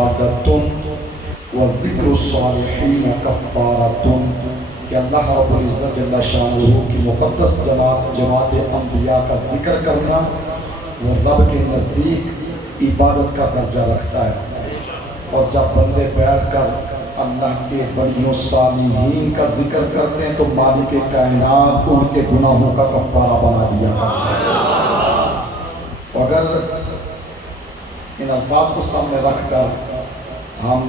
عبادتن وذکر الصالحین کفارتن، کہ اللہ رب العزت جل شانہ کی مقدس جماعت انبیاء کا ذکر کرنا وہ رب کے نزدیک عبادت کا درجہ رکھتا ہے۔ اور جب بندے بیٹھ کر اللہ کے ولیوں صالحین کا ذکر کرتے ہیں تو مالک کائنات ان کے گناہوں کا کفارہ بنا دیا کرتا ہے۔ اگر ان الفاظ کو سامنے رکھ کر ہم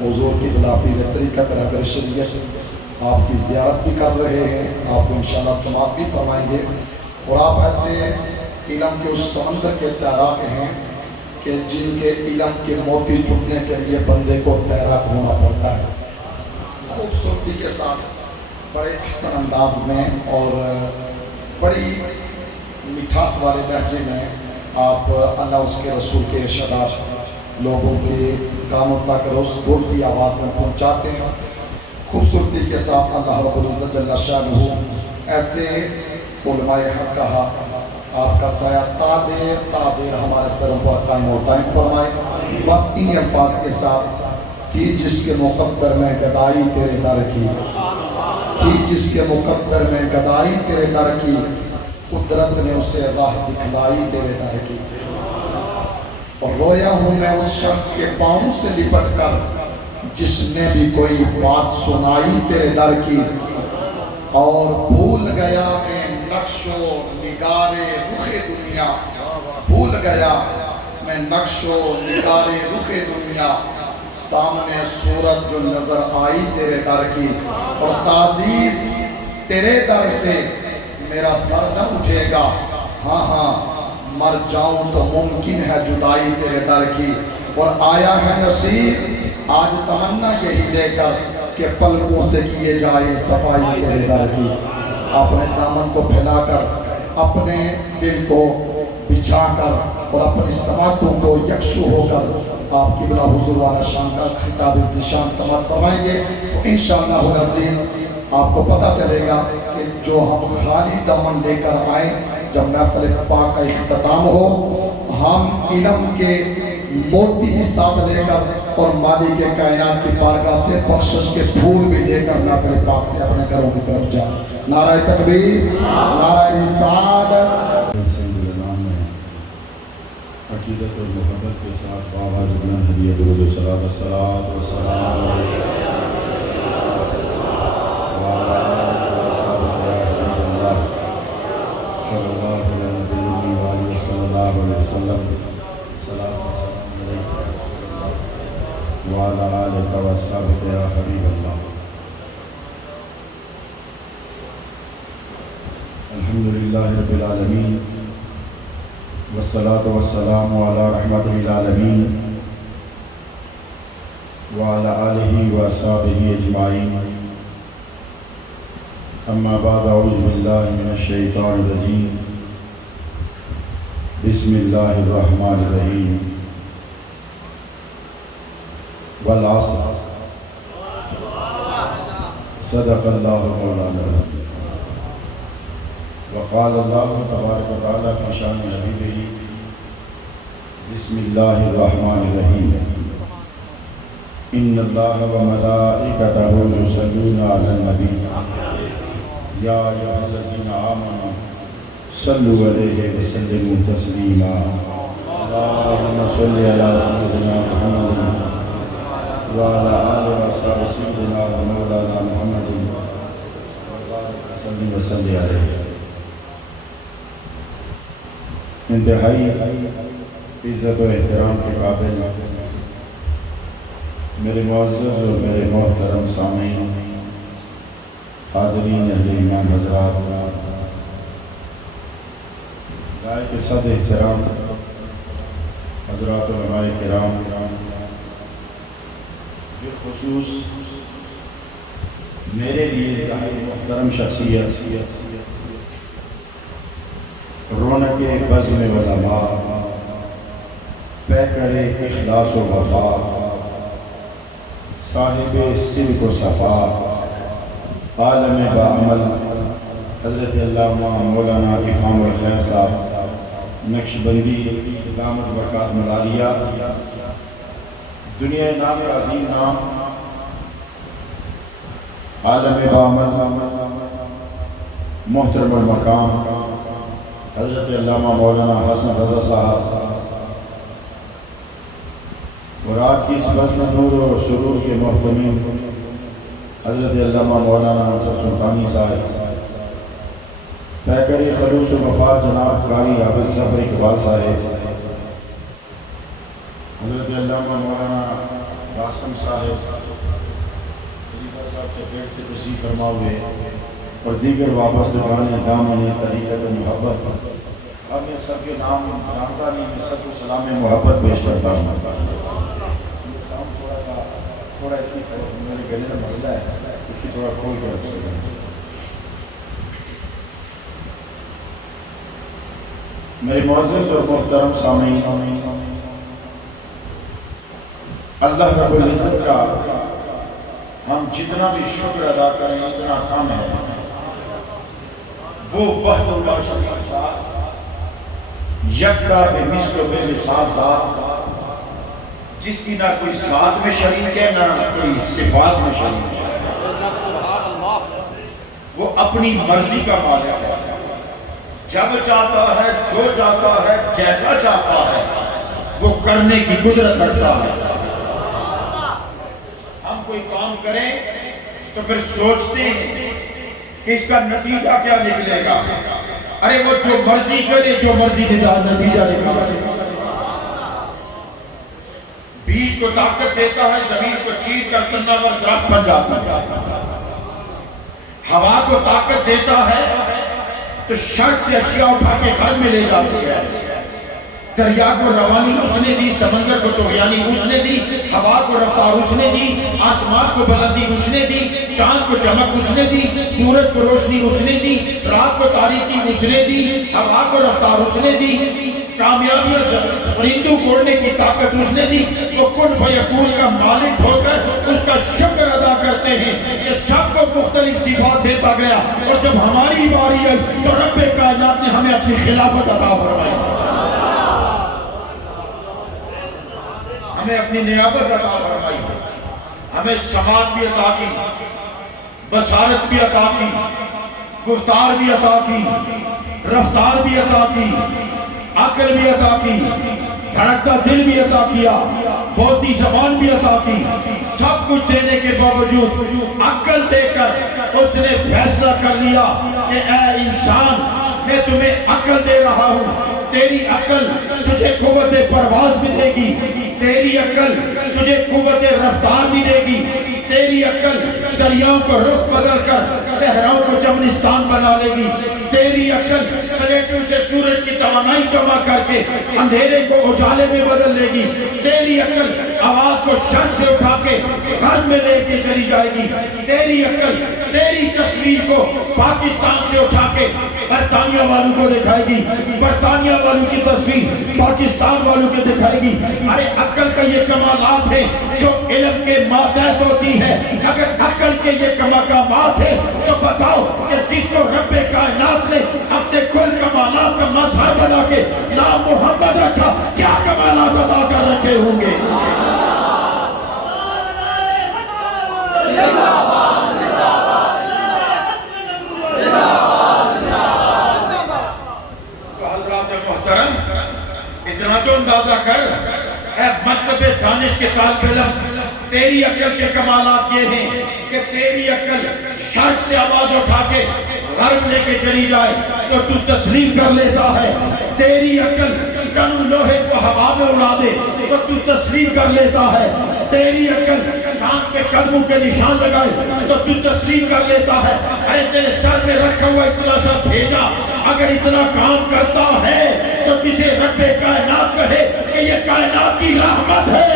حضور کی بلابی طریقہ رہبر شریعت آپ کی زیارت بھی کر رہے ہیں، آپ کو انشاءاللہ سماعت بھی فرمائیں گے، اور آپ ایسے علم کے اس سمندر کے تیراک ہیں کہ جن کے علم کے موتی چکنے کے لیے بندے کو تیراک ہونا پڑتا ہے۔ خوبصورتی کے ساتھ بڑے احسن انداز میں اور بڑی مٹھاس والے لہجے میں آپ اللہ اس کے رسول کے ارشادات لوگوں کے کانوں تک روزی آواز میں پہنچاتے ہیں۔ خوبصورتی کے ساتھ اللہ رب العزت جل شانہ ایسے علماء حق کہا آپ کا سایہ تادیر ہمارے سروں پر قائم و دائم فرمائے۔ بس ان الفاظ کے ساتھ تھی جس کے مقدر میں گدائی تیرے در کی، تھی جس کے مقدر میں گدائی تیرے در کی، قدرت نے اسے راہ دکھلائی تیرے در کی۔ اور رویا ہوں میں اس شخص کے پاؤں سے لپٹ کر جس نے بھی کوئی بات سنائی تیرے در کی، اور بھول گیا میں نقش و نگار رخ دنیا، بھول گیا میں نقش و نگار رخ دنیا، سامنے صورت جو نظر آئی تیرے در کی، اور تعزیز تیرے در سے میرا سر نہ اٹھے گا، ہاں ہاں مر جاؤں تو ممکن ہے جدائی تیرے در کی۔ اور آیا ہے نصیب آج تمنا یہی لے کر کہ پلکوں سے کیے جائے صفائی تیرے در کی۔ اپنے دامن کو پھیلا کر، اپنے دل کو بچھا کر اور اپنی سماعتوں کو یکسو ہو کر آپ کی بلا حضور والا شان کا خطاب ذیشان سماعت فرمائیں گے تو انشاءاللہ العزیز آپ کو پتہ چلے گا کہ جو ہم خالی دامن لے کر آئیں جب محفل پاک کا اختتام ہو، ہم علم کے موتی بھی ساتھ لے کر اور مالک کائنات کی بارگاہ سے بخشش کے پھول بھی لے کر محفل پاک سے اپنے گھروں کی طرف جائیں۔ نعرہ تکبیر، نعرہ رسالت۔ عقیدت اور محبت کے ساتھ بآواز بلند ہدیہ درود و صلاۃ والسلام علیہ وعلیٰ آلہ وصحبہ اللہ صلی اللہ علیہ وسلم، صلاۃ والسلام علیہ وعلیٰ آلہ وصحبہ یا حبیب اللہ۔ الحمدللہ رب العالمین والصلاة والسلام على رحمة للعالمين وعلى آله وصحبه أجمعين، أما بعد، أعوذ بالله من الشيطان الرجيم، بسم الله الرحمن الرحيم، والعصر، صدق الله مولانا العظيم۔ وقال الله تبارك وتعالى في شأن حبيبه، بسم الله الرحمن الرحيم، إن الله وملائكته يصلون على النبي، يا أيها الذين آمنوا صلوا عليه وسلموا تسليما، اللهم صل على سيدنا محمد وعلى آله وصحبه سيدنا ومولانا محمد وسلم عليه۔ انتہائی عزت و احترام کے قابل میرے معزز اور میرے محترم سامعین، حاضرین اہل ایمان حضرات، لائق صد احترام حضرات علماء کرام، بالخصوص میرے لیے محترم شخصیت، رونق بزم علماء، پیکر اخلاص و وفا، صاحب صدق و صفا، عالم بعمل، حضرت علامہ مولانا افہام الخیر صاحب نقشبندی دامت برکات ملالیہ، دنیا نام عظیم نام عالم بامن محترم المقام حضرت علامہ مولانا حسن رضا صاحب اور آج کی اس بزم نور و سرور کے محتمین حضرت علامہ مولانا انصر سلطانی صاحب، پیکری خلوص و وفا جناب قاری حافظ ظفر اقبال صاحب، حضرت علامہ مولانا قاسم صاحب خلیفہ صاحب کے پیٹ سے تشریف فرما ہوئے اور دیگر وابستگان دامن طریقت محبت، اب یہ سب کے نام جانتا نہیں، میں سب کو سلام محبت پیش کرتا ہوں۔ تھوڑا اس کی میرے گلے میں مسئلہ ہے، اس کی تھوڑا کھول کر رکھ سکتے ہیں۔ میرے معزز اور محترم سامعین، اللہ رب العزت کا ہم جتنا بھی شکر ادا کریں اتنا کم ہے۔ وہ وحدہ لا شریک له یکتا بے مثل و بے مثال ذات، جس کی نہ کوئی ذات میں شریک ہے نہ کوئی صفات میں شریک ہے۔ وہ اپنی مرضی کا مالک ہے، جب چاہتا ہے، جو چاہتا ہے، جیسا چاہتا ہے وہ کرنے کی قدرت رکھتا ہے۔ ہم کوئی کام کریں تو پھر سوچتے ہیں کہ اس کا نتیجہ کیا نکلے گا، ارے وہ جو مرضی کرے، جو مرضی نتیجہ نکلے۔ بیج کو طاقت دیتا ہے، زمین کو چیر کر تنہ پر درخت بن جاتا ہے۔ ہوا کو طاقت دیتا ہے تو شرط سے اشیاء اٹھا کے گھر میں لے جاتی ہے۔ دریا کو روانی اس نے دی، سمندر کو طغیانی اس نے دی، ہوا کو رفتار اس نے دی، آسمان کو بلندی اس نے دی، چاند کو چمک اس نے دی، سورج کو روشنی اس نے دی، رات کو تاریکی اس نے دی، ہوا کو رفتار اس نے دی، کامیابی اور پرندوں کو اڑنے کی طاقت اس نے دی۔ تو کن فیکون کا مالک ہو کر اس کا شکر ادا کرتے ہیں کہ سب کو مختلف صفات دیتا گیا، اور جب ہماری باری آئی تو رب کائنات نے ہمیں اپنی خلافت عطا فرمائی، ہمیں اپنی نیابت عطا فرمائی، ہمیں سماعت بھی عطا کی، بصارت بھی عطا کی، گفتار بھی عطا کی، رفتار بھی عطا کی، عقل بھی عطا کی، دھڑکتا دل بھی عطا کیا، بولتی زبان بھی عطا کی۔ سب کچھ دینے کے باوجود عقل دے کر اس نے فیصلہ کر لیا کہ اے انسان، میں تمہیں عقل دے رہا ہوں، تیری عقل تجھے قوت پرواز بھی دے گی، تیری عقل تجھے قوت رفتار بھی دے گی، تیری عقل دریاؤں کو رخ بدل کر صحراؤں کو چمنستان بنا لے گی، تیری عقل پلیٹوں سے سورج کی توانائی جمع کر کے اندھیرے کو اجالے میں بدل لے گی، تیری عقل آواز کو شرط سے اٹھا کے گھر میں لے کے چلی جائے گی، تیری عقل تیری تصویر کو پاکستان سے اٹھا کے برطانیہ والوں کو دکھائے گی، برطانیہ والوں کی تصویر پاکستان والوں کو دکھائے گی۔ ارے عقل کا یہ کمالات ہے جو علم کے ماتحت ہوتی ہے۔ اگر عقل کے یہ مقامات ہے تو بتاؤ کہ جس کو رب کائنات نے اپنے کل کمالات کا مظہر بنا کے نام محمد رکھا، کیا کمالات عطا کر رکھے ہوں گے۔ اتنا تو اندازہ کر اے مطلب دانش کے طالب علم، تیری عقل کے کمالات یہ ہیں کہ تیری عقل شرق سے آواز اٹھا کے غرب لے کے چلی جائے تو تو تسلیم کر لیتا ہے، تیری عقل ٹن لوہے کو ہوا میں اڑا دے تو تو تسلیم کر لیتا ہے، تیری عقل چاند کے قدموں کے نشان لگائے تو تو تسلیم کر لیتا ہے۔ ارے تیرے سر میں رکھا ہوا اتنا سا بھیجا اگر اتنا کام کرتا ہے تو جسے رب کائنات کہے کہ یہ کائنات کی رحمت ہے۔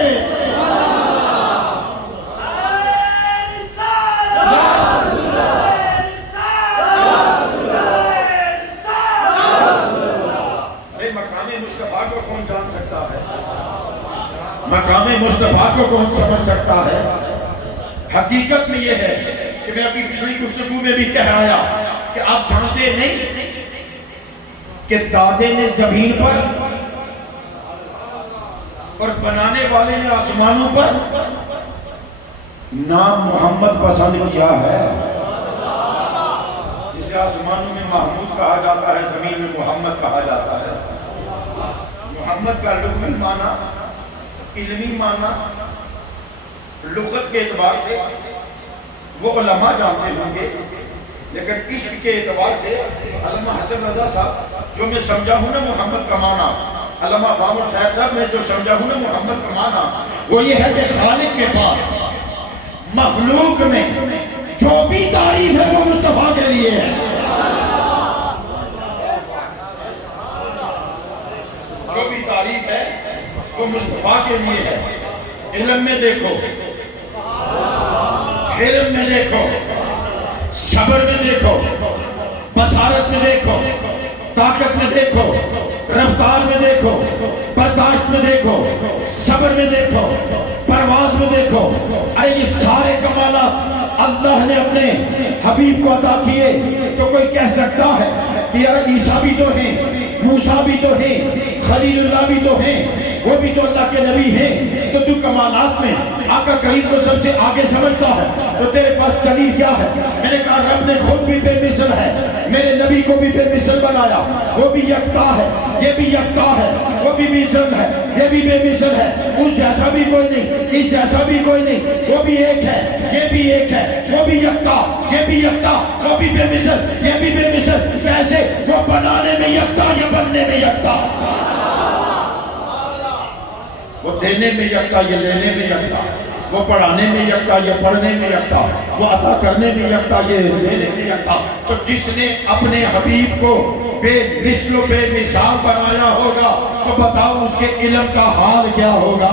ارے مقام مصطفیٰ کو کون جان سکتا ہے، مقام مصطفیٰ کو کون سمجھ سکتا ہے۔ حقیقت میں یہ ہے کہ میں اپنی پچھلی گفتگو میں بھی کہہ آیا کہ آپ جانتے نہیں کہ دادے نے زمین پر اور بنانے والے نے آسمانوں پر نام محمد پسند کیا ہے، جسے آسمانوں میں محمود کہا جاتا ہے، زمین میں محمد کہا جاتا ہے۔ محمد کا لغوی معنی، علمی معنی، لغت کے اعتبار سے وہ علماء جانتے ہوں گے، لیکن عشق کے اعتبار سے علامہ حسن رضا صاحب جو میں سمجھا ہوں نا محمد کا معنی، علامہ بابر خیر صاحب میں جو سمجھا ہوں نا محمد کا معنی، وہ یہ ہے کہ خالق کے بعد مخلوق میں جو بھی تعریف ہے وہ مصطفیٰ کے لیے ہے۔ جو بھی تعریف ہے وہ مصطفیٰ کے لیے ہے۔ علم میں دیکھو، علم میں دیکھو، صبر میں دیکھو، بصارت میں دیکھو، طاقت میں دیکھو، رفتار میں دیکھو، برداشت میں دیکھو، صبر میں دیکھو، پرواز میں دیکھو، ارے یہ سارے کمالات اللہ نے اپنے حبیب کو عطا کیے۔ تو کوئی کہہ سکتا ہے کہ یار عیسیٰ بھی تو ہیں، موسیٰ بھی تو ہیں، خلیل اللہ بھی تو ہیں، وہ بھی تو اللہ کے نبی ہیں، تو کمالات میں آقا کریم کو سب سے آگے سمجھتا ہے، تو تیرے پاس دلیل کیا ہے؟ میں نے کہا رب نے خود بھی بے مثل ہے، میرے نبی کو بھی بے مثل بنایا، وہ بھی یکتا ہے، یہ بھی یکتا ہے، وہ بھی مثل ہے، یہ بھی بے مثل ہے، اس جیسا بھی کوئی نہیں، اس جیسا بھی کوئی نہیں، وہ بھی ایک ہے، یہ بھی ایک ہے، وہ بھی یکتا، یہ بھی یکتا، وہ بھی بے مثل، یہ بھی بے مثل، کیسے؟ وہ بنانے میں یکتا یا بننے میں یکتا، وہ دینے میں یکتا یا لینے میں یکتا، وہ پڑھانے میں یکتا یا پڑھنے میں یکتا، وہ عطا کرنے میں یکتا یا لینے میں یکتا۔ تو جس نے اپنے حبیب کو بے مثل و بے مثال بنایا ہوگا تو بتاؤ اس کے علم کا حال کیا ہوگا،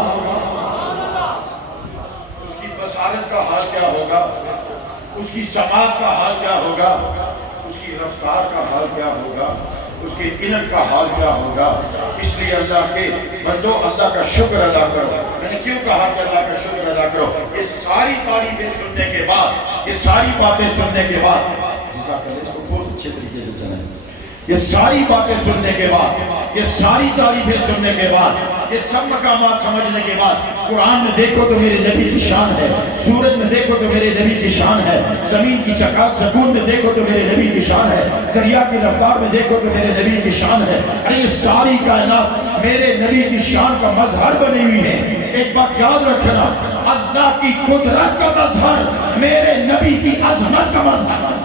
اس کی بصارت کا حال کیا ہوگا، اس کی سماعت کا حال کیا ہوگا، اس کی رفتار کا حال کیا ہوگا، اس کے علم کا حال کیا ہوگا۔ اس لیے اللہ کے بندو اللہ کا شکر ادا کرو۔ میں نے کیوں کہا کہ اللہ کا شکر ادا کرو؟ یہ ساری تعریفیں سننے کے بعد، یہ ساری باتیں سننے کے بعد، اس کو بہت اچھے طریقے سے چلائیں، یہ ساری باتیں سننے کے بعد، یہ ساری تعریفیں سننے کے بعد، یہ سب مقامات سمجھنے کے بعد، قرآن میں دیکھو تو میرے نبی کی شان ہے، سورج میں دیکھو تو میرے نبی کی شان ہے، زمین کی سکون میں دیکھو تو میرے نبی کی شان ہے، دریا کی رفتار میں دیکھو تو میرے نبی کی شان ہے۔ یہ ساری کائنات میرے نبی کی شان کا مظہر بنی ہوئی ہے۔ ایک بات یاد رکھنا، اللہ کی قدرت کا مظہر میرے نبی کی عظمت کا مظہر۔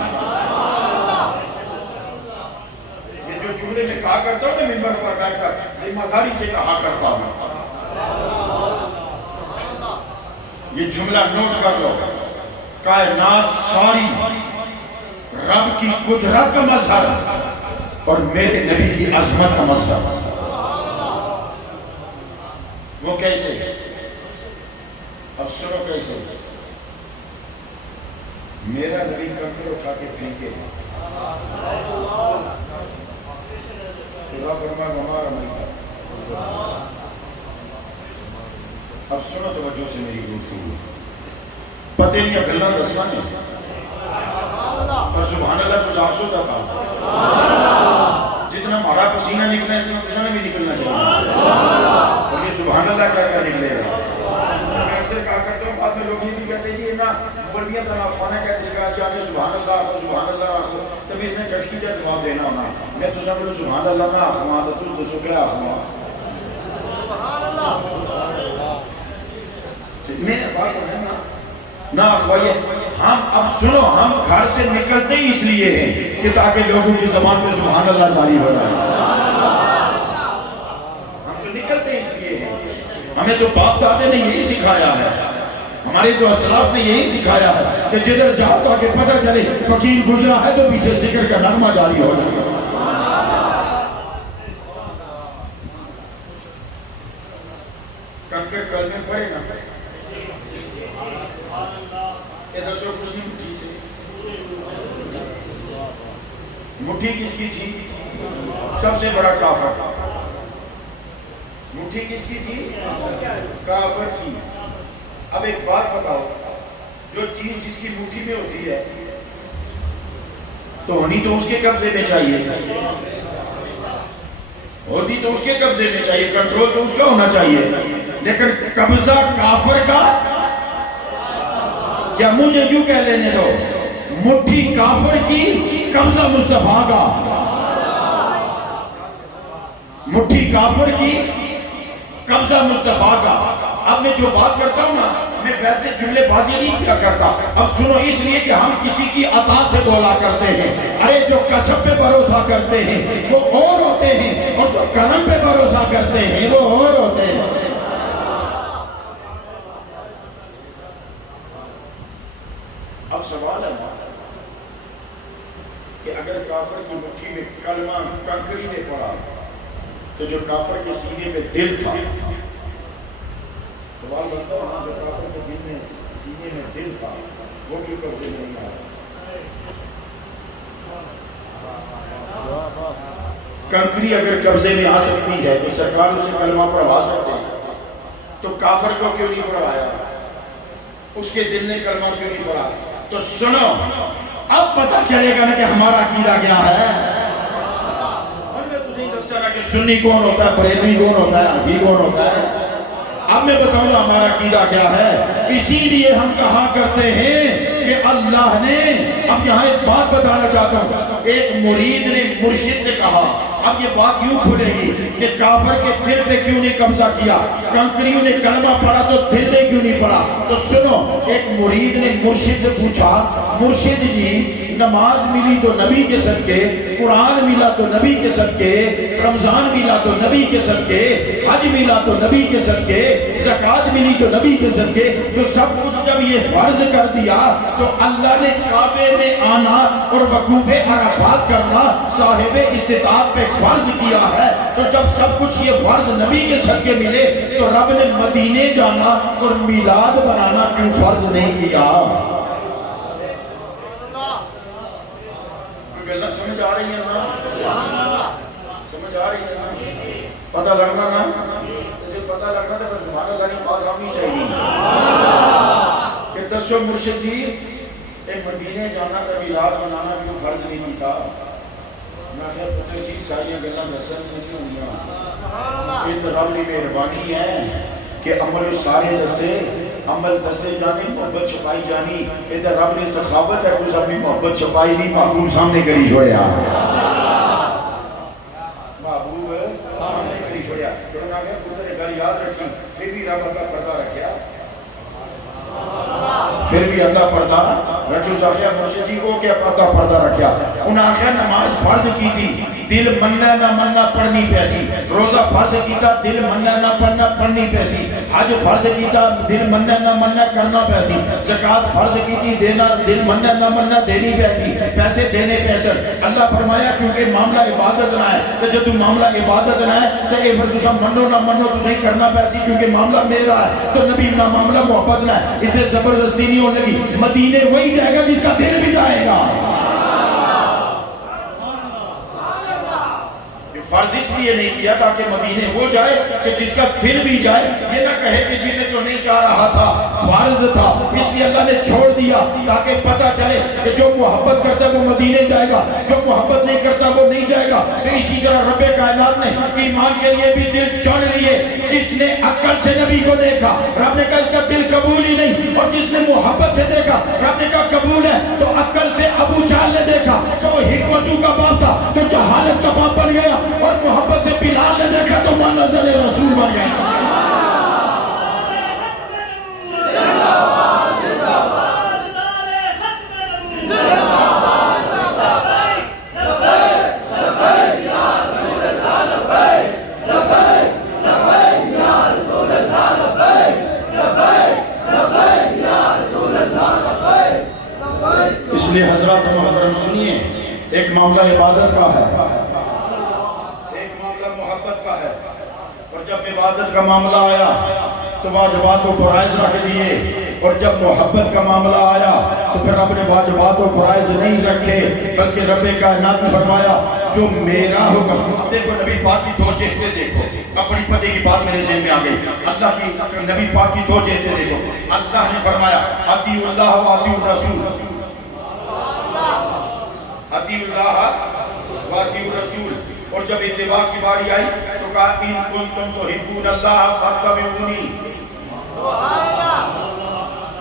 یہ جو جملے میں کہا کرتا ہوں نا ممبر پر بیٹھ کر، ذمہ داری سے کہا کرتا ہوں، یہ جملہ نوٹ کر لو، کائنات ساری رب کی قدرت کا مظہر اور میرے نبی کی عظمت کا مظہر۔ وہ کیسے؟ اب سنو کیسے؟ میرا نبی کنکر اٹھا کے پھینکے، خدا فرمائے ہمارا نہیں۔ اب سنو توجہ سے میری گفتگو، پتہ نہیں اگلا دسنا نہیں، اور سبحان اللہ تو زار سوتا تھا، جتنا ہمارا پسینہ نکلنا ہے اتنا پسینہ بھی نکلنا چاہیے، اور یہ سبحان اللہ کیا نکلے گا۔ میں اکثر کہا کرتا ہوں، بعد میں لوگ یہ بھی کہتے ہیں جی یہ نا بلبیاں تنہا خانہ کہتے ہیں کہ آگے سبحان اللہ آخو، سبحان اللہ آخو، تب اس نے چٹکی جا جواب دینا ہونا، میں تو سب لوگ سبحان اللہ نہ آخوا تو تجھ دوسروں کیا آخوا، میں بات کرنا نہ آخوائیے۔ ہم اب سنو، ہم گھر سے نکلتے ہی اس لیے ہیں کہ تاکہ لوگوں کی زبان پہ سبحان اللہ جاری ہو جائے۔ ہم تو نکلتے اس لیے ہیں، ہمیں تو باپ دادے نے یہی سکھایا ہے، ہمارے جو اسلاف نے یہی سکھایا ہے کہ جدھر جاؤ تاکہ پتہ چلے فقیر گزرا ہے تو پیچھے ذکر کا نغمہ جاری ہو جائے۔ کنکر کلمے پڑھے نہ پڑھے، ادھر سے کچھ نہیں، مٹھی سے، مٹھی کس کی تھی؟ سب سے بڑا کافر۔ مٹھی کس کی تھی؟ کافر کی۔ اب ایک بات بتاؤ، جو چیز جس کی مٹھی میں ہوتی ہے تو ہونی تو اس کے قبضے میں چاہیے، ہوتی تو اس کے قبضے میں چاہیے، کنٹرول تو اس کا ہونا چاہیے، لیکن قبضہ کافر کا، یا مجھے یوں کہہ لینے دو، مٹھی کافر کی قبضہ مصطفیٰ کا، مٹھی کافر کی قبضہ مصطفیٰ کا۔ اب میں جو بات کرتا ہوں نا، میں ویسے جملے بازی نہیں کیا کرتا، اب سنو، اس لیے کہ ہم کسی کی عطا سے بولا کرتے ہیں۔ ارے جو کسب پہ بھروسہ کرتے ہیں وہ اور ہوتے ہیں، اور جو کرم پہ بھروسہ کرتے ہیں وہ اور ہوتے ہیں۔ اب سوال ہے کہ اگر کافر کی مٹھی میں کلمہ کنکری نے پڑا تو جو کافر کے سینے میں دل تھا، سوال بنتا ہے جو کافر کے دل میں سینے میں دل تھا وہ کیوں قبضے میں نہیں آیا؟ کنکری اگر قبضے میں آ سکتی ہے تو سرکار اسے کلمہ پڑھوا سکتا ہے، تو کافر کو کیوں نہیں پڑھوایا؟ اس کے دل نے کلمہ کیوں نہیں پڑھا؟ تو سنو، اب پتہ چلے گا نا کہ ہمارا عقیدہ کیا ہے۔ اور میں تجھے دستا نا کہ سنی کون ہوتا ہے، بریلوی کون ہوتا ہے، حنفی کون ہوتا ہے۔ اب میں بتاؤں گا ہمارا عقیدہ کیا ہے۔ اسی لیے ہم کہا کرتے ہیں کہ اللہ نے، اب یہاں ایک بات بتانا چاہتا ہوں، ایک مرید نے مرشد سے کہا، اب یہ بات یوں کھلے گی کہ کافر کے دل پہ کیوں نہیں قبضہ کیا، کنکریوں نے کلمہ پڑھا تو دل نے کیوں نہیں پڑھا؟ تو سنو، ایک مرید نے مرشد سے پوچھا، مرشد جی نماز ملی تو نبی کے صدقے، قرآن ملا تو نبی کے صدقے، رمضان ملا تو نبی کے صدقے، حج ملا تو نبی کے صدقے، زکوٰۃ ملی تو نبی کے صدقے، تو سب کچھ جب یہ فرض کر دیا تو اللہ نے کعبے میں آنا اور وقوف عرفات کرنا صاحب استطاعت پہ فرض کیا ہے، تو جب سب کچھ یہ فرض نبی کے صدقے ملے تو رب نے مدینے جانا اور میلاد بنانا کیوں فرض نہیں کیا؟ گلہ سمجھ آ رہی ہے نا؟ سمجھ آ رہی ہے نا؟ پتہ لگنا نا؟ مجھے پتہ لگنا تو بس سبحان اللہ کی بات آنی چاہیے کہ دسو مرشد جی ایک مدینے جانا کا میلاد بنانا کیوں فرض نہیں کیا؟ میں کہا پتہ جی ساری گلہ دسن نہیں ہونیاں، یہ تو رب کی مہربانی ہے کہ عمل سارے دسے، عمل دسے جانی، محبت چھپائی جانی، یہ تو رب نے سخاوت ہے، کچھ اپنی محبت چھپائی نہیں، محبوب سامنے کری چھوڑیا، محبوب سامنے کری چھوڑیا۔ تو انہوں نے کہا پتر گل یاد رکھی، پھر بھی رب اللہ پردہ رکھیا، پھر بھی اللہ پردہ رکھیا۔ اس آخیا مرشد جی وہ کیا پردہ رکھیا؟ انہوں نے آخیا نماز فرض کی تھی، دل مننا نہ مننا پڑھنی پیسی، روزہ فرض کیتا دل مننا نہ پڑھنا پڑھنی پیسی، حج فرض کیتا دل مننا نہ مننا کرنا پیسی، زکوٰۃ فرض کیتی دینا دل مننا نہ مننا دینی پیسی، پیسے دینے پیسے۔ اللہ فرمایا چونکہ معاملہ عبادت نہ ہے تو جب معاملہ عبادت نہ ہے تو اے پھر تسا منو نہ منو تسا کرنا پیسی چونکہ معاملہ میرا ہے، تو نبی نہ معاملہ محبت نہ ہے، اتنے زبردستی نہیں ہونے کی۔ مدینے وہی جائے گا جس کا دل بھی جائے گا۔ فرض اس لیے نہیں کیا تاکہ مدینے ہو جائے کہ جس کا دل بھی جائے، یہ نہ کہے کہ جی میں تو نہیں چاہ رہا تھا، فرض تھا، اس لیے اللہ نے چھوڑ دیا تاکہ پتہ چلے کہ جو محبت کرتا ہے وہ مدینے جائے گا، جو محبت نہیں کرتا وہ نہیں جائے گا۔ تو اسی طرح رب کائنات نے ایمان کے لیے بھی دل چن لیے، جس نے عقل سے نبی کو دیکھا رب نے کہا اس کا دل قبول ہی نہیں، اور جس نے محبت سے دیکھا رب نے کہا قبول ہے۔ تو عقل سے ابو جہل نے دیکھا تو وہ حکمتوں کا باپ تھا تو جہالت کا باپ بن گیا، اور محبت سے بلال نے دیکھا تو منزل رسول بن گیا۔ اس لیے حضرات محترم سنیے، ایک معاملہ عبادت کا ہے، اور جب عبادت کا معاملہ آیا تو واجبات و فرائض رکھ دیے، اور جب محبت کا معاملہ آیا تو پھر رب نے واجبات و فرائض نہیں رکھے، بلکہ رب کائنات نے فرمایا جو میرا حکم۔ اب دیکھو نبی پاک کی دو چہتے دیکھو، اپنی پتے کی بات میرے ذہن میں آ گئی، اللہ کی نبی پاک کی دو چہتے دیکھو۔ اللہ نے فرمایا اطیعوا اللہ و اطیعوا الرسول، اطیعوا اللہ و اطیعوا الرسول، اور جب اتباع کی باری آئی تو کہا ان کنتم تحبون اللہ فاتبعونی،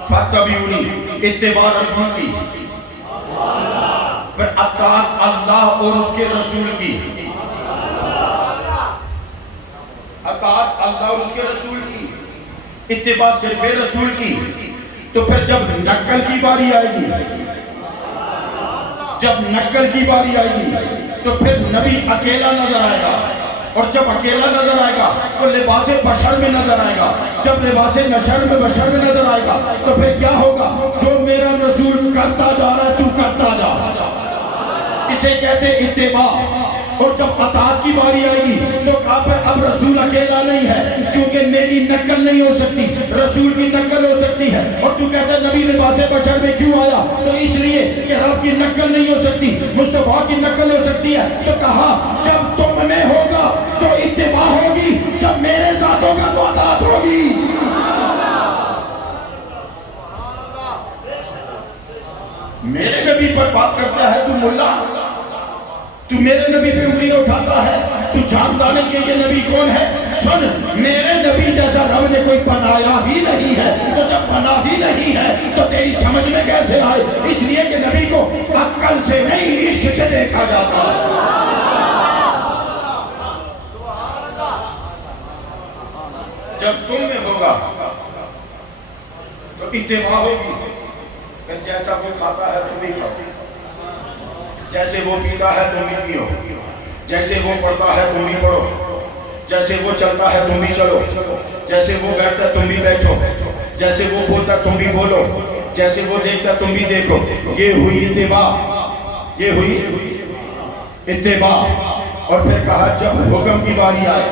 فاتبعونی اتباع رسول کی، پھر اطاعت اللہ اور اس کے رسول کی، اطاعت اللہ اور اس کے رسول کی، اتباع صرف رسول کی۔ تو پھر جب نقل کی باری آئے گی، جب نقل کی باری آئے گی تو پھر نبی اکیلا نظر آئے گا، اور جب اکیلا نظر آئے گا تو لباس بشر میں نظر آئے گا، جب لباس بشر میں نظر آئے گا تو پھر کیا ہوگا؟ جو میرا رسول کرتا جا رہا ہے تو کرتا جا، اسے کہتے اتباع۔ اور جب اطاعت کی باری آئے گی تو کہا پھر اب رسول اکیلا نہیں ہے، چونکہ میری نقل نہیں ہو سکتی، رسول کی نقل ہو سکتی ہے۔ اور تو کہتا ہے نبی لباس بشر میں کیوں آیا؟ تو اس لیے کہ رب کی نقل نہیں ہو سکتی، مصطفیٰ کی نقل ہو سکتی ہے۔ تو کہا جب تم میں ہوگا تو اتباع ہوگی، جب میرے ساتھ ہوگا تو اطاعت ہوگی۔ میرے نبی پر بات کرتا ہے تو ملا، تو میرے نبی پہ انگلی اٹھاتا ہے، تو جانتا نہیں کہ یہ نبی کون ہے؟ سن، میرے نبی جیسا رب نے کوئی بنایا ہی نہیں ہے، تو جب بنا ہی نہیں ہے تو تیری سمجھ میں کیسے آئے؟ اس لیے کہ نبی کو عقل سے نہیں عشق سے دیکھا جاتا ہے۔ جب تم میں ہوگا تو اتباع ہوگی، پھر جیسا وہ کھاتا ہے تم بھی کھاؤ، جیسے وہ پیتا ہے تم بھی پیو، جیسے وہ پڑھتا ہے تم بھی پڑھو، جیسے وہ چلتا ہے تم بھی چلو، جیسے وہ بیٹھتا ہے تم بھی بیٹھو، جیسے وہ بولتا ہے تم بھی بولو، جیسے وہ دیکھتا ہے تم بھی دیکھو۔ یہ ہوئی اتباع، یہ ہوئی اتباع۔ اور پھر کہا جب حکم کی باری آئے،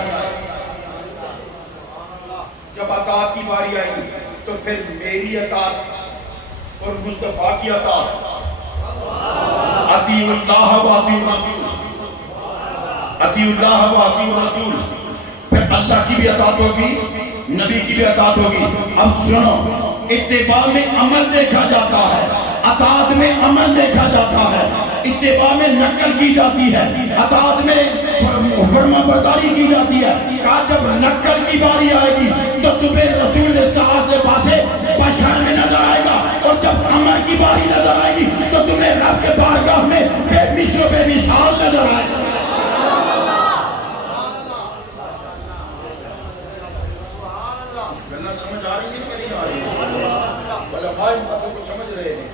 جب اطاعت کی باری آئے گی تو پھر میری اطاعت اور مصطفیٰ کی اطاعت، اطیعوا اللہ و اطیعوا الرسول، اطیعوا اللہ و اطیعوا الرسول۔ پھر اللہ کی بھی اطاعت ہوگی، نبی کی بھی اطاعت ہوگی۔ اب سنو، اتباع میں عمل دیکھا جاتا ہے، اطاعت میں عمل دیکھا جاتا ہے۔ اتباع میں نقل کی جاتی ہے، اطاعت میں فرما برداری کی جاتی ہے۔ کہا جب نقل کی باری آئے گی تو تمہیں رسول صاحب سے پاسے بشر میں نظر آئے گا، اور جب عمر کی باری نظر آئے گی تو تمہیں رب کے بارگاہ میں بے مثل و بے مثال نظر آئے گا۔ گلنا سمجھ آ رہی ہے کہ نہیں آ رہی ہے؟ علماء ان باتوں کو سمجھ رہے ہیں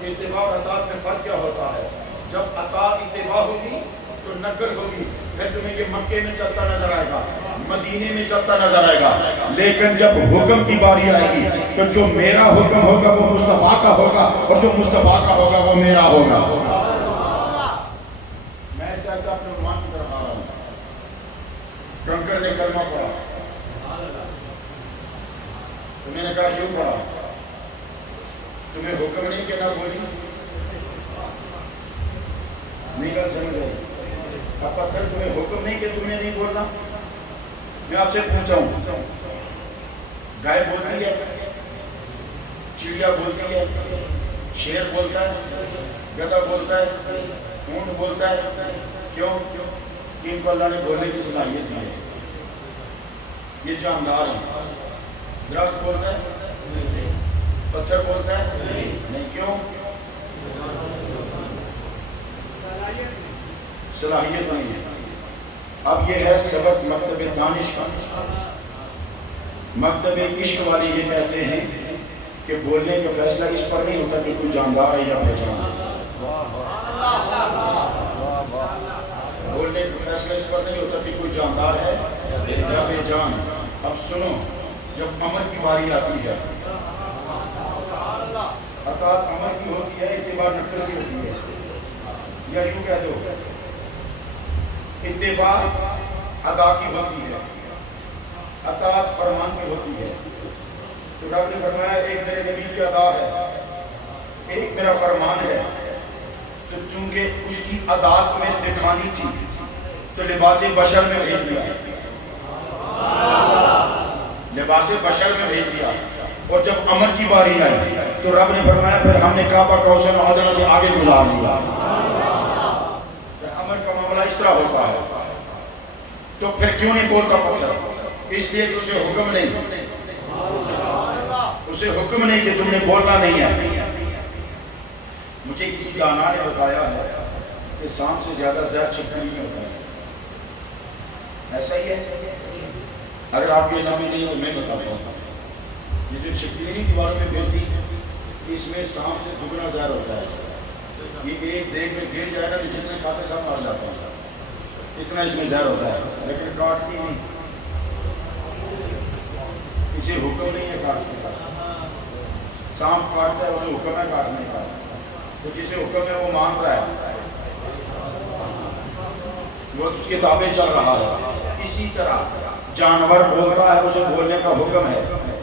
کہ اتباع اور اطاعت میں فرق کیا ہوتا ہے۔ جب اطاعت اتباع ہوگی تو نقل ہوگی، پھر تمہیں یہ مکے میں چلتا نظر آئے گا، مدینے میں چلتا نظر آئے گا۔ لیکن جب حکم کی باری آئے گی تو جو میرا حکم ہوگا وہ مصطفیٰ کا ہوگا، اور جو مصطفیٰ کا ہوگا وہ میرا ہوگا۔ میں اس طرح اپنے عنوان کی طرف آ رہا ہوں۔ کنکر نے کلمہ پڑھا تو میں نے کہا کیوں پڑھا؟ تمہیں حکم نہیں کہ نہ بولی؟ نہیں کہا سمجھ آئی؟ اب پتھر تمہیں حکم نہیں کہ تم نے نہیں بولنا؟ میں آپ سے پوچھتا ہوں، گائے بولتی ہے، چڑیا بولتی ہے، شیر بولتا ہے، گدھا بولتا ہے، اونٹ بولتا ہے، کیوں؟ کہ ان کو اللہ نے بولنے کی صلاحیت دی ہے، یہ جاندار ہیں۔ درخت بولتا ہے، پتھر بولتا ہے نہیں، کیوں؟ صلاحیت نہیں ہے۔ اب یہ ہے سبق مکتب دانش کا۔ مکتب عشق والی یہ کہتے ہیں کہ بولنے کا فیصلہ اس پر نہیں ہوتا کہ کوئی جاندار ہے یا پہچان، بولنے کا فیصلہ اس پر نہیں ہوتا کہ کوئی جاندار ہے یا بے جان۔ اب سنو، جب امر کی باری آتی ہے، اطاعت امر کی ہوتی ہے، اتباع نقل کی ہوتی ہے، یا یوں کہہ دو اتباع ادا کی ہوتی ہے، اطاعت فرمان کی ہوتی ہے۔ تو رب نے فرمایا ایک میرے نبی کی ادا ہے، ایک میرا فرمان ہے۔ تو چونکہ اس کی اطاعت میں دکھانی تھی تو لباس بشر میں بھیج دیا، لباس بشر میں بھیج دیا۔ اور جب امر کی باری آئی تو رب نے فرمایا پھر ہم نے کعبہ کا حسن عدل سے آگے گزار لیا۔ امر کا معاملہ اس طرح ہوتا ہے، تو پھر کیوں نہیں بولتا پتھر؟ اس لیے کہ اسے حکم نہیں، اسے حکم نہیں کہ تم نے بولنا نہیں ہے۔ مجھے کسی دانا نے بتایا ہے کہ سانپ سے زیادہ زہر چھپکلی میں ہوتا ہے، ایسا ہی ہے؟ اگر آپ کے علم میں نہیں تو میں بتاتا ہوں، یہ جو چھپکلی دیواروں میں پھیلتی اس میں سانپ سے دگنا زہر ہوتا ہے۔ یہ ایک دیکھ میں گر جائے گا، جتنے کھاتے سب مار جاتا ہے، اتنا اس میں زہر ہوتا ہے، لیکن کاٹتی نہیں، اسے حکم نہیں ہے کاٹنے کا۔ سانپ کاٹتا ہے، اسے حکم ہے کاٹنے کا، تو جسے حکم ہے وہ مان رہا ہے، وہ اس کے تابع چل رہا ہے۔ اسی طرح جانور بولتا ہے، اسے بولنے کا حکم ہے،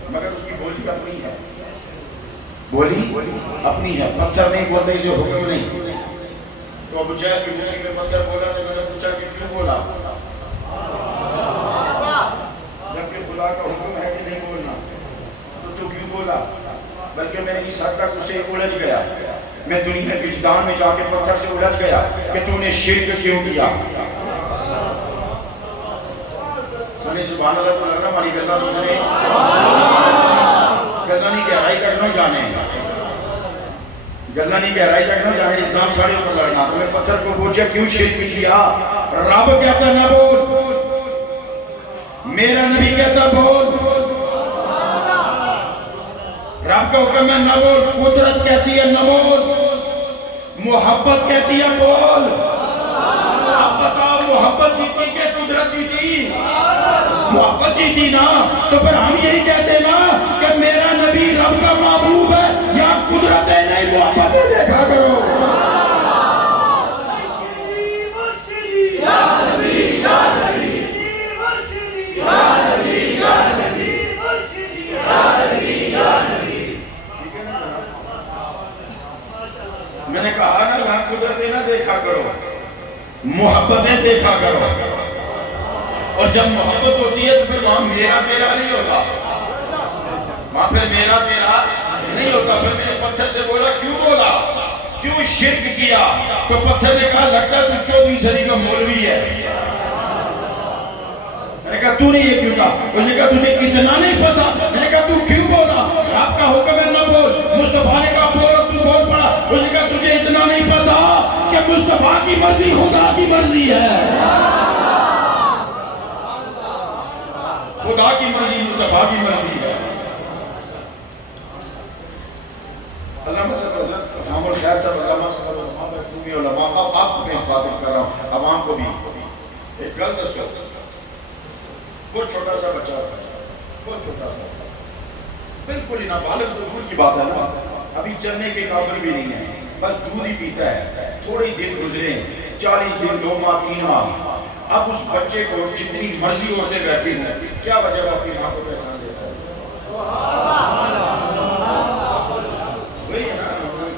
مگر اس کی بولی اپنی ہے، بولی اپنی ہے۔ پتھر نہیں بولتے، اسے حکم نہیں۔ تو ابو جہل کی زندگی میں پتھر بولا تو میں نے پوچھا کہ کیوں بولا؟ جبکہ خدا کا حکم ہے کہ نہیں بولنا، تو کیوں بولا؟ بلکہ میں نے اس حد تک اسے الجھ گیا، میں دنیا وجدان میں جا کے پتھر سے الجھ گیا کہ تو نے شرک کیوں کیا۔ سنی سبحان اللہ تو لگ رہا ہماری گلہ دوسرے گلہ نہیں گہرائی تک نہ جانے، گلہ نہیں گہرائی تک نہ جانے، الزام ساڑے اوپر لڑنا۔ تو میں پتھر کو پوچھا کیوں شرک کیا؟ رب کہتا نہ بول، میرا نبی کہتا بول، رب کا حکم ہے نہ بول، قدرت کہتی ہے نہ بول، محبت کہتی ہے بول۔ اب بتاؤ محبت جیتی کہ قدرت جیتی؟ محبت جیتی نا، تو پھر ہم یہی کہتے نا کہ میرا نبی رب کا محبوب ہے، یا قدرت ہے نہیں محبتیں دیکھا کرو۔ میں نے کہا نا یہاں قدرتیں نہ دیکھا کرو، محبتیں دیکھا کرو۔ اور جب محبت ہوتی ہے تو پھر وہاں میرا تیرا نہیں ہوتا، وہاں پھر میرا تیرا نہیں ہوتا۔ پھر میں نے پتھر سے بولا کیوں بولا، کیوں شرک کیا؟ تو پتھر نے کہا لگتا ہے تو 14ویں صدی کا مولوی ہے۔ میں نے کہا تو نے یہ کیوں کہا؟ اس نے کہا تجھے اتنا نہیں پتا؟ میں نے کہا تو کیوں بولا؟ آپ کا حکم ہے نہ بول، مصطفیٰ نے کہا بول اور تو بول پڑا۔ اس نے کہا تجھے اتنا نہیں پتا کہ مصطفیٰ کی مرضی خدا کی مرضی ہے، خدا کی مرضی مصطفیٰ کی مرضی ہے۔ علامہ صاحب حضرت افہام الخیر صاحب، علامہ صاحب محمد علماء، اب آپ کو میں خاطب کر رہا ہوں، عوام کو بھی ایک گل دسو۔ وہ چھوٹا سا بچہ، وہ چھوٹا سا بالکل ہی نابالغ، دور کی بات ہے نا، ابھی چلنے کے قابل بھی نہیں ہے، بس دودھ ہی پیتا ہے۔ تھوڑے دن گزرے، 40 دن، 2 ماہ، 3 ماہ، اب اس بچے کو جتنی مرضی عورتیں بیٹھی ہیں، کیا وجہ وہ اپنی ماں کو پہچان دیتا ہے؟ وہی ہے نا،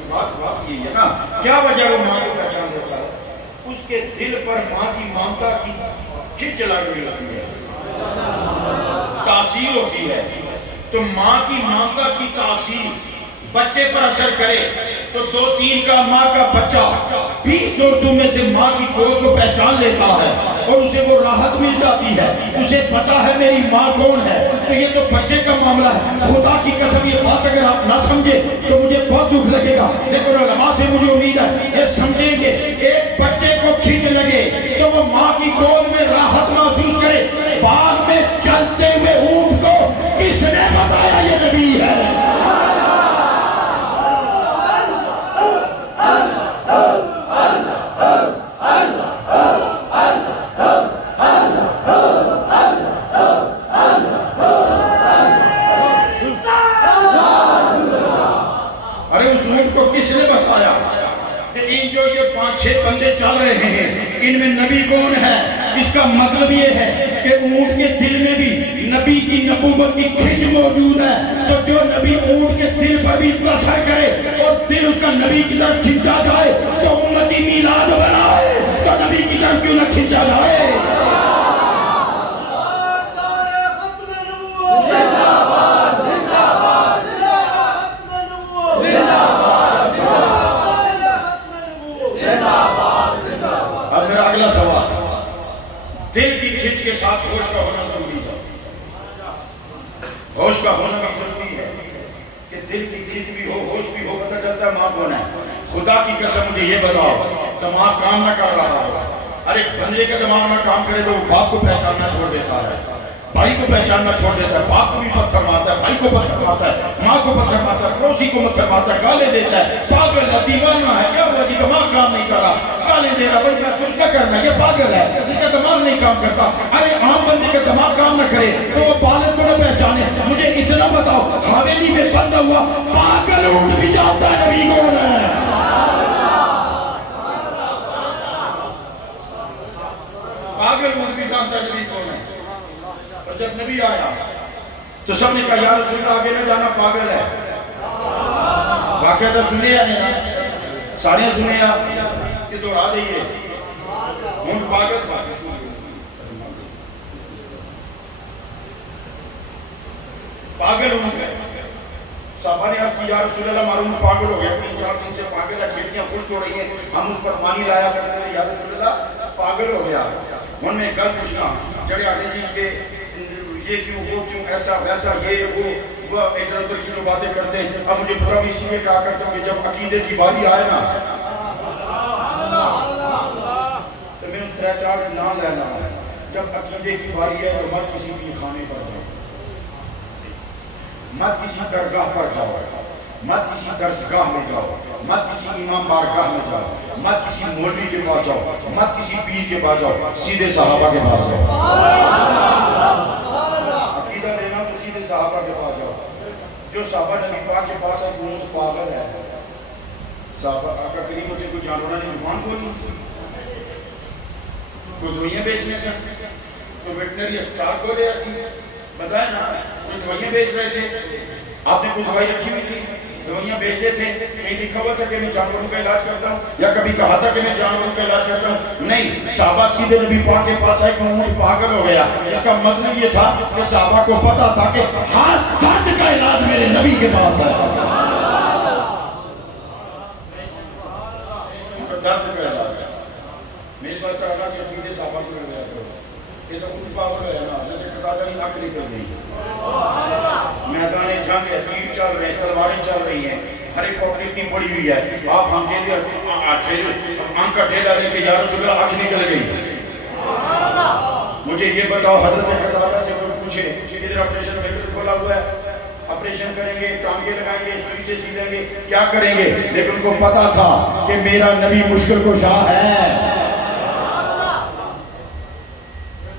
بات یہی ہے نا، کیا وجہ وہ ماں کو پہچان دیتا ہے؟ اس کے دل پر ماں کی ممتا کی کھچ لگنے لگتی ہے، تاثیر ہوتی ہے۔ تو ماں کی ممتا کی تاثیر بچے پر اثر کرے تو 2-3 کا ماں کا بچہ 20 عورتوں میں سے ماں کی گود کو پہچان لیتا ہے اور اسے وہ راحت مل جاتی ہے، اسے پتا ہے میری ماں کون ہے۔ تو یہ تو بچے کا معاملہ ہے، خدا کی قسم یہ بات اگر آپ نہ سمجھے تو مجھے بہت دکھ لگے گا، لیکن علماء سے مجھے امید ہے یہ سمجھیں گے۔ ایک بچے کو کھینچ لگے تو وہ ماں کی گود میں راحت محسوس کرے۔ باغ میں چلتے ہوئے اونٹ کو کس نے بتایا یہ نبی ہے؟ کس نے بسایا کہ ان جو یہ 5-6 بندے چل رہے ہیں ان میں نبی کون ہے؟ اس کا مطلب یہ ہے کہ اونٹ کے دل میں بھی نبی کی نبوت کی کھچ موجود ہے، تو جو نبی اونٹ کے دل پر بھی اثر کرے اور دل اس کا نبی کی طرف کھنچا جائے تو امتی میلاد بنائے، تو نبی کی طرف کیوں نہ کھنچا جائے؟ اب میرا اگلا سوال، دل کی کھچ کے دل کی جیت بھی ہو ہوش بھی ہو پتہ چلتا ہے ماں کون ہے. خدا کی قسم مجھے یہ بتاؤ دماغ کام نہ کر رہا ہو. ارے بندے کا دماغ نہ کام کرے تو وہ باپ کو پہچاننا چھوڑ دیتا ہے, بھائی کو پہچاننا چھوڑ دیتا ہے, باپ کو بھی پتھر مارتا ہے, بھائی کو پتھر مارتا ہے, ماں کو پتھر مارتا ہے, پڑوسی کو پتھر مارتا ہے, گالے دیتا ہے. پاگل ہے, دیوانہ ہے, کیا ہوا جی دماغ کام نہیں کر رہا, گالے دے رہا, بھائی محسوس نہ کرنا یہ پاگل ہے, اس کا دماغ نہیں کام کرتا. ارے عام بندے کا دماغ کام نہ کرے تو وہ بالغ کو نہ پہچانے. مجھے اتنا بتاؤ حویلی میں بندہ ہوا پاگل اونٹ بھی جانتا ہے نبی کون ہے. پاگل اونٹ بھی جانتا ہے نبی کون ہے. اور جب نبی آیا تو سب نے کہا یا رسول اللہ آگے نہ جانا پاگل ہے. واقعہ تو سنے ہیں نا, سارے سنے ہیں کہ دہرا دئیے. اونٹ پاگل تھا, پاگل اونٹ ہے. صحابہ نے عرض کی یا رسول اللہ ہمارا اونٹ پاگل ہو گیا, 3-4 دن سے پاگل ہے, کھیتیاں خشک ہو رہی ہیں, ہم اس پر پانی لایا کرتے ہیں, یا رسول اللہ پاگل ہو گیا. ان میں گل پوچھنا جڑے آتے جی کہ یہ کیوں وہ کیوں ایسا ویسا یہ وہ ادھر ادھر کی جو باتیں کرتے ہیں. اب مجھے پتا بھی اسی لیے کہا کرتا ہوں کہ جب عقیدے کی باری آئے نا تو میں 3-4 نام لینا ہے. جب عقیدے کی باری ہے تو مت کسی پیر خانے پر جاؤ, مت کسی درگاہ پر جاؤ, مت کسی درسگاہ میں جاؤ, مت کسی امام بارگاہ میں جاؤ, مت کسی مولوی کے پاس جاؤ, مت کسی پیر کے پاس جاؤ, سیدھے صحابہ کے پاس جاؤ. عقیدہ لینا تو سیدھے صحابہ کے پاس جاؤ. جو صحابہ نبی پاک کے پاس ہے وہ پاگل ہے. صحابہ آقا کریم ہوتے کوئی جانوروں نے دکان کھولی, کوئی دوائیاں بیچنے سے, کوئی ویٹنری اسپتال کھولے ایسی بتائیں نا, کوئی دوائیاں بیچ رہے تھے. آپ نے کوئی دوائی رکھی ہوئی تھی, دوائیاں بیچتے تھے, کہیں لکھا ہوا تھا کہ میں جانوروں کا علاج کرتا ہوں, یا کبھی کہا تھا کہ میں جانوروں کا علاج کرتا ہوں؟ نہیں. صحابہ سیدھے نبی پاک کے پاس آئے کہ اونٹ پاگل ہو گیا. اس کا مطلب یہ تھا کہ صحابہ کو پتا تھا کہ ہر درد کا علاج میرے نبی کے پاس ہے. درد کا علاج ہے. میں اس واسطے کہا کہ عقیدے صحابہ کو لے لیا کرو. یہ تو اونٹ پاگل ہے نا, جیسے قطادہ کی ناک نکل گئی, میدان جنگ ہے, تیر چل رہے ہیں, تلواریں چل رہی ہیں, ہر ایک پاکٹ اتنی پڑی ہوئی ہے. آپ ہم کہتے ہیں آنکھ کا ڈھیلا لے کے یا رسول اللہ آنکھ نکل گئی. مجھے یہ بتاؤ حضرت قتادہ سے کوئی پوچھے ادھر آپریشن تھیٹر کھولا ہوا ہے, آپریشن کریں گے, ٹانگے لگائیں گے, سوئی سے سیدھیں گے, کیا کریں گے, لیکن ان کو پتا تھا کہ میرا نبی مشکل کشا ہے.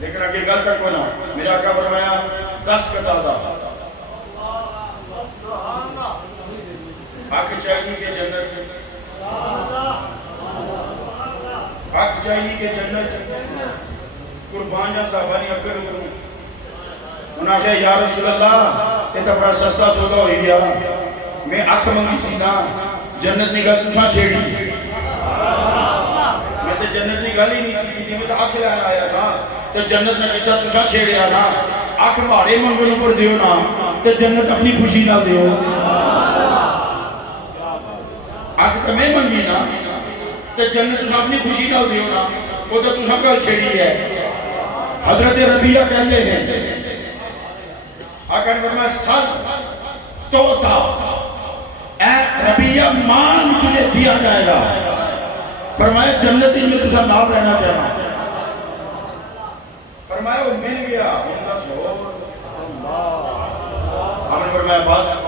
لیکن آگے گل تک بنا, میرا کیا فرمایا 10 قتادہ حق چاہیے کہ جنت, حق چاہیے کہ جنت, قربان یا صحابہ نے اکر کروں. انہاں کہا یا رسول اللہ یہ تو بڑا سستا سودا ہوئی گیا, میں آنکھ منگی سی نا, جنت نے کہا تُساں چھیڑی, میں تو جنت نے گل ہی نہیں سی, میں تو آنکھ لائن آیا تھا تو جنت نے کسا تُساں چھیڑیا نا. آنکھ مارے منگلوں پر دیو نا تو جنت اپنی خوشی نہ دیو. آنکھ تو میں منگی نا تو جنت تُساں اپنی خوشی نہ دیو نا, وہ تو تُساں گل چھیڑی ہے. حضرت ربیہ کہتے ہیں آقا نے فرمایا سل تو تھا, اے ربیہ مان تجھے دیا جائے گا. فرمایا جنت میں تجھے ناز رہنا چاہنا. فرمایا وہ مل گیا, آپ نے فرمایا بس